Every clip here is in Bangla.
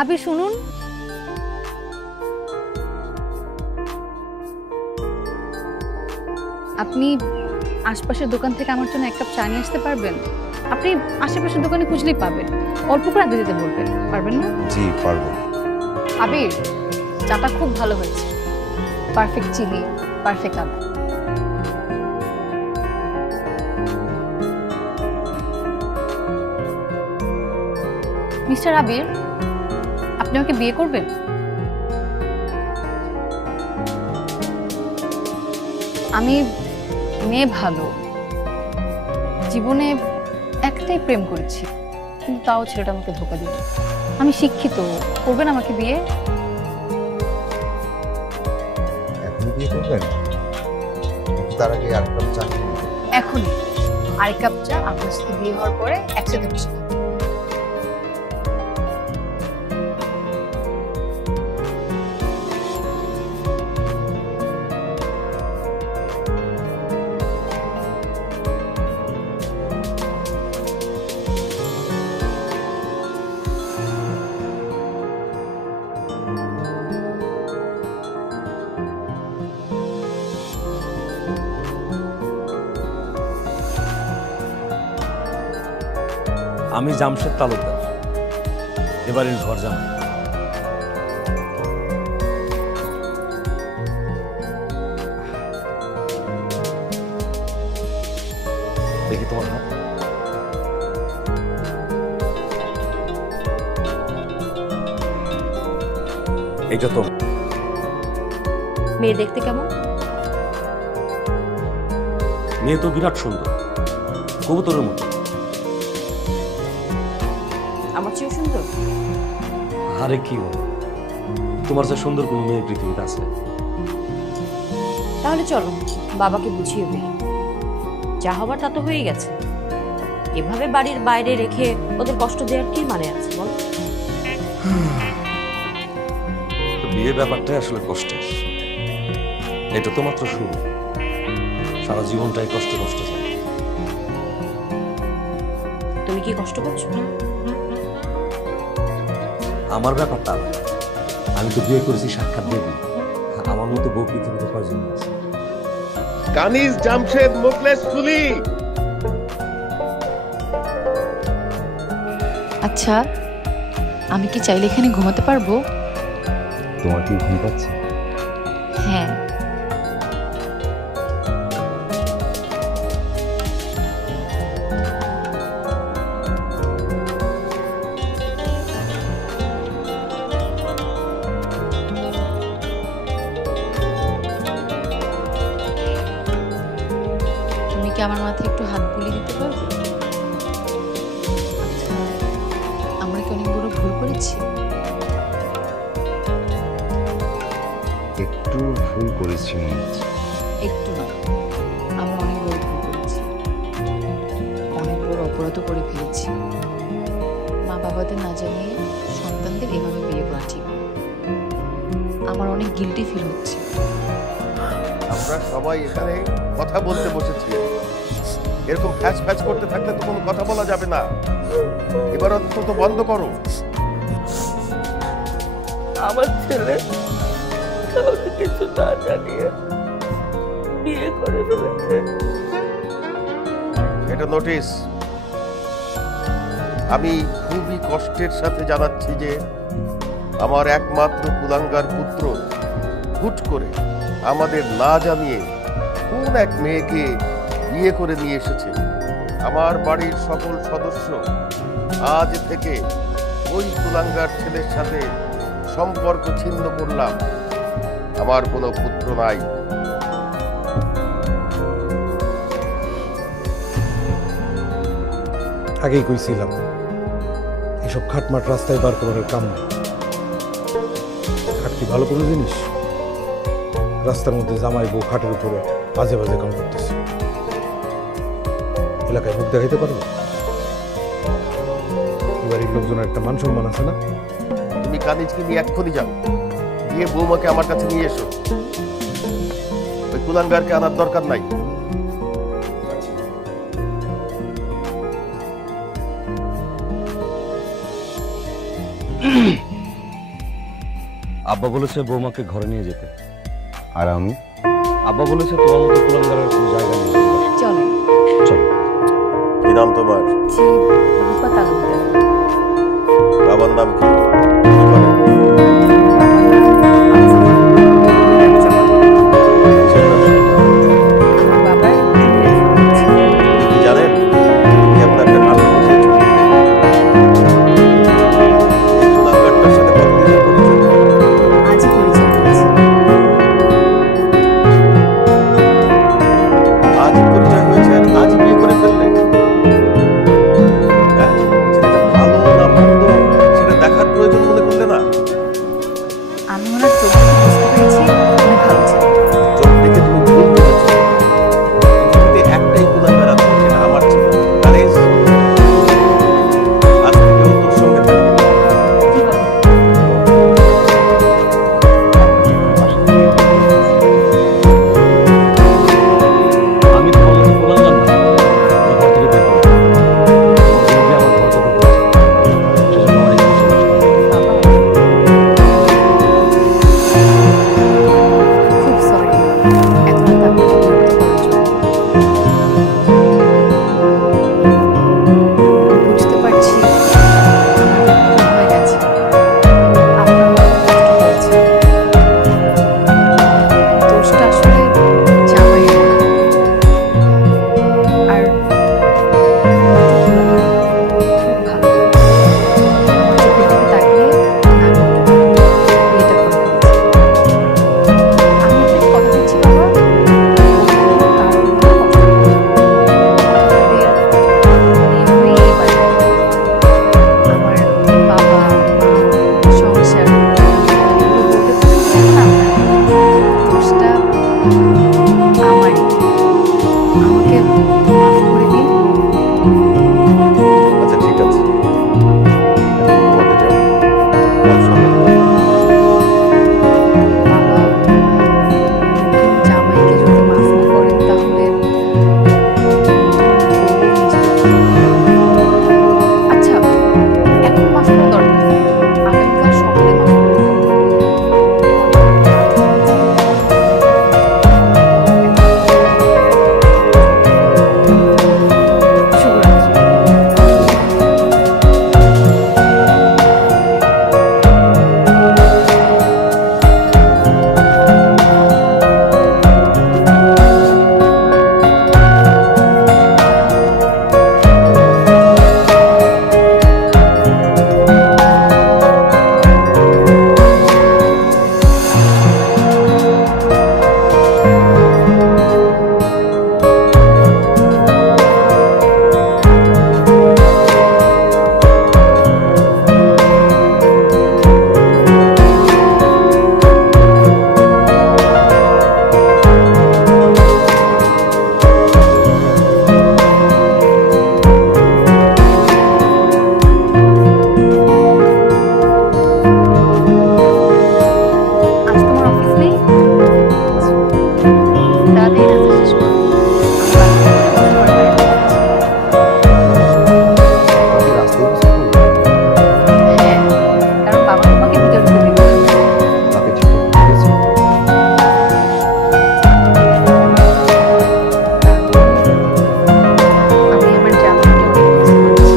আবির শুনুন, আপনি আশপাশের দোকান থেকে আমার জন্য 1 কাপ চা নিয়ে আসতে পারবেন? আপনি আশেপাশের দোকানে খুঁজলেই পাবেন, অল্প করে আদা দিতে বলবেন, পারবেন না? জি পারবো। আবির, চাটা খুব ভালো হয়েছে, পারফেক্ট চিনি, পারফেক্ট আদা। মিস্টার আবির, আপনি আমাকে বিয়ে করবেন? আমি মেয়ে ভালো, জীবনে একটাই প্রেম করেছি, কিন্তু তাও ছেলেটা আমাকে ধোঁকা দিল। আমি শিক্ষিত, করবেন আমাকে বিয়ে? এখনই বিয়ে করবেন? তার আগে আর কাপ চা খেয়ে নিবেন। এখনই 1 কাপ চা আপনার সাথে বিয়ে হওয়ার পরে একসাথে বসে। আমি জামশেদ তালুকদার, এবারের ঘর জামাই। দেখি তোমার হাত। এটা তো মেয়ে দেখতে কেমন? মেয়ে তো বিরাট সুন্দর, কবুতরের মতো। আমার চেয়ে সুন্দর? আরে কি বল, তোমার যে সুন্দর কোনো মেয়ে পৃথিবীতে আছে? তাহলে চলো বাবাকে বুঝিয়ে বলি, যা হবার তা তো হয়ে গেছে। এভাবে বাড়ির বাইরে রেখে ওদের কষ্ট দেওয়ার কি মানে আছে বল? বিয়ে ব্যাপারটাই আসলে কষ্টের, এটা তো মাত্র শুরু, সারা জীবনটাই কষ্টে কষ্টে যায়। তুমি কি কষ্ট করছো? আমার ব্যাপারটা আলাদা, আমি তো বিয়ে করেছি সাক্ষাৎ দেবী, আমার মতো বউ পৃথিবীতে কয়জন আছে? কানিজ জামশেদ মুখলেস কুলি। আচ্ছা, আমি কি চাইলে এখানে ঘুমাতে পারবো? তোমার কি ঘুম পাচ্ছে? হ্যাঁ। তুমি কি আমার মাথায় একটু হাত বুলিয়ে দিতে পারবে? আচ্ছা, আমরা কি অনেক বড় ভুল করেছি? একটু ভুল করেছি মনে হচ্ছে। একটু না, আমরা অনেক বড় ভুল করেছি, অনেক বড় অপরাধও করে ফেলেছি। মা বাবাদের না জানিয়ে সন্তানদের এভাবে বিয়ে করা ঠিক না। আমার অনেক গিল্টি ফিল হচ্ছে। আমরা সবাই এখানে কথা বলতে বসেছি, এরকম ফ্যাচ ফ্যাচ করতে থাকলে তো কোনো কথা বলা যাবে না। এবার অন্তত বন্ধ করো। আমার ছেলে কাউকে কিছু না জানিয়ে বিয়ে করে ফেলেছে। এটা নোটিশ। আমি খুবই কষ্টের সাথে জানাচ্ছি যে আমার একমাত্র কুলাঙ্গার পুত্র হুট করে আমাদের না জানিয়ে কোন এক মেয়েকে বিয়ে করে নিয়ে এসেছে। আমার বাড়ির সকল সদস্য আজ থেকে ওই কুলাঙ্গার ছেলের সাথে সম্পর্ক ছিন্ন করলাম। আমার কোনো পুত্র নাই। আগেই কইছিলাম এসব খাটমাট রাস্তায় বার করার কাম নাই। খাট কি ভালো কোনো জিনিস? রাস্তার মধ্যে জামাই বউ খাটের উপরে বাজে বাজে কাম করতেছে, এলাকায় মুখ দেখাইতে পারবো? এবারের লোকজনের একটা মান সম্মান আছে না? তুমি কানিজকে নিয়ে এক্ষুনি যাও, গিয়ে বৌমাকে আমার কাছে নিয়ে এসো। ওই কুলাঙ্গারকে আনার দরকার নাই। আব্বা বলেছে বৌমাকে ঘরে নিয়ে যেতে। আর আমি আব্বা বলেছে তোমার মতো কুলাঙ্গারের কোনো জায়গা নেই। চলে চল। কি নাম তোমার? জি রূপা তালুকদার। বাবার নাম কি? কি করেন? আমার বাবার প্ল্যাটফর্ম আছে। আপনি কি জানেন কেমন একটা কাণ্ড ঘটেছে? এই কুলাঙ্গারটার সাথে কতদিনের পরিচয়? আজই পরিচয় হয়েছে। আজই পরিচয় হয়েছে আর আজই বিয়ে করে ফেললেন? হ্যাঁ? ছেলেটা ভালো না মন্দ সেটা দেখার প্রয়োজন মনে করলে না? আমি ওনার চোখ দেখে বুঝতে পেরেছি উনি ভালো ছিলেন। চোখ দেখে তুমি ভুল বুঝেছো। পৃথিবীতে একটাই কুলাঙ্গার আছে, সেটা আমার ছেলে গালিজ। আজ থেকে ও তোর সঙ্গে থাকবে। কি বাবা? আমি তোমার মতো কুলাঙ্গার না, এই ঘর থেকে বের করো। তোমার আমার ঘর থেকে করেছে, সেজন্য অনেক কিছু খুব সরি এত রাত আপনাকে বিরক্ত করার জন্য। বুঝতে পারছি আমাদের ভুল হয়ে গেছে, আপনার কষ্ট হয়েছে। দোষটা আসলে জামাইয়ের না। আর খুব ভালো আমার চোখের দিকে তাকিয়ে আমি বিয়েটা করে ফেলেছি। আমি আপনাকে কথা দিচ্ছি বাবা, তার কোনো কষ্ট হবে না। আপনাদের বিয়ে হয়ে এই বাড়িতে আমার বাবা মা সংসার এগুলো বলতে পারেন না আপনার। দোষটা আমারই। আমাকে মাফ করে দিন। আচ্ছা ঠিক আছে, ঘরে যাও। কাল সকালে বাবা নতুন জামাইকে যদি মাফ না করেন তাহলে আচ্ছা এখন মাফ করা দরকার নেই। আগামীকাল সকালে মাফ করে দেবো। শুভরাত্রি। আজ তোমার অফিস নেই? তাড়াতাড়ি কাজটা শেষ করো। আমি বাড়ি থেকে কালকে রাস্তায় কিছু করবো? হ্যাঁ, কারণ বাবা তোমাকে ভিতরে ঢুকতে দিবে না। তাকে ঠিক করেছি। আমি আমার জামাইকে অনেক মিস করছি।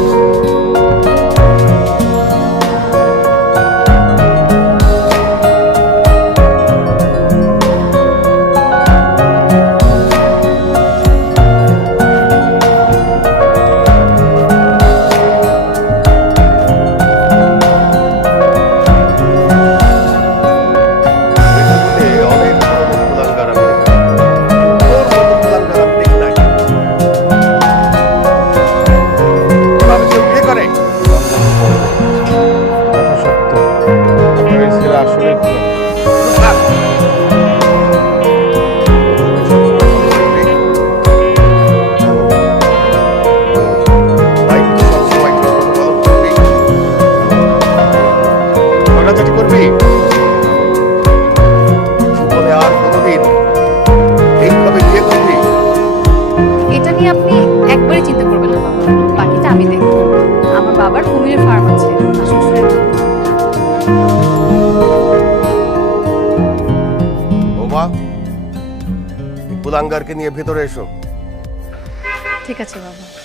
পৃথিবীতে অনেক ধরনের কুলাঙ্গার আমি দেখেছি। তোর মতো কুলাঙ্গার আমি দেখি নাই। এভাবে কেউ বিয়ে করে? কথা সত্য, আপনার এই ছেলে আসলে থাক। দায়িত্ব সবসময় ঠিক মতো পালন করবি। ঝগড়াঝাটি করবি? জীবনে আর কোনোদিন এইভাবে বিয়ে করবি? এটা নিয়ে আপনি একবারে চিন্তা করবেন না বাবা, বাকিটা আমি দেখব। আমার বাবার কুমিরের ফার্ম আছে, আর শ্বশুরের কুলাঙ্গারকে নিয়ে ভেতরে এসো। ঠিক আছে বাবা।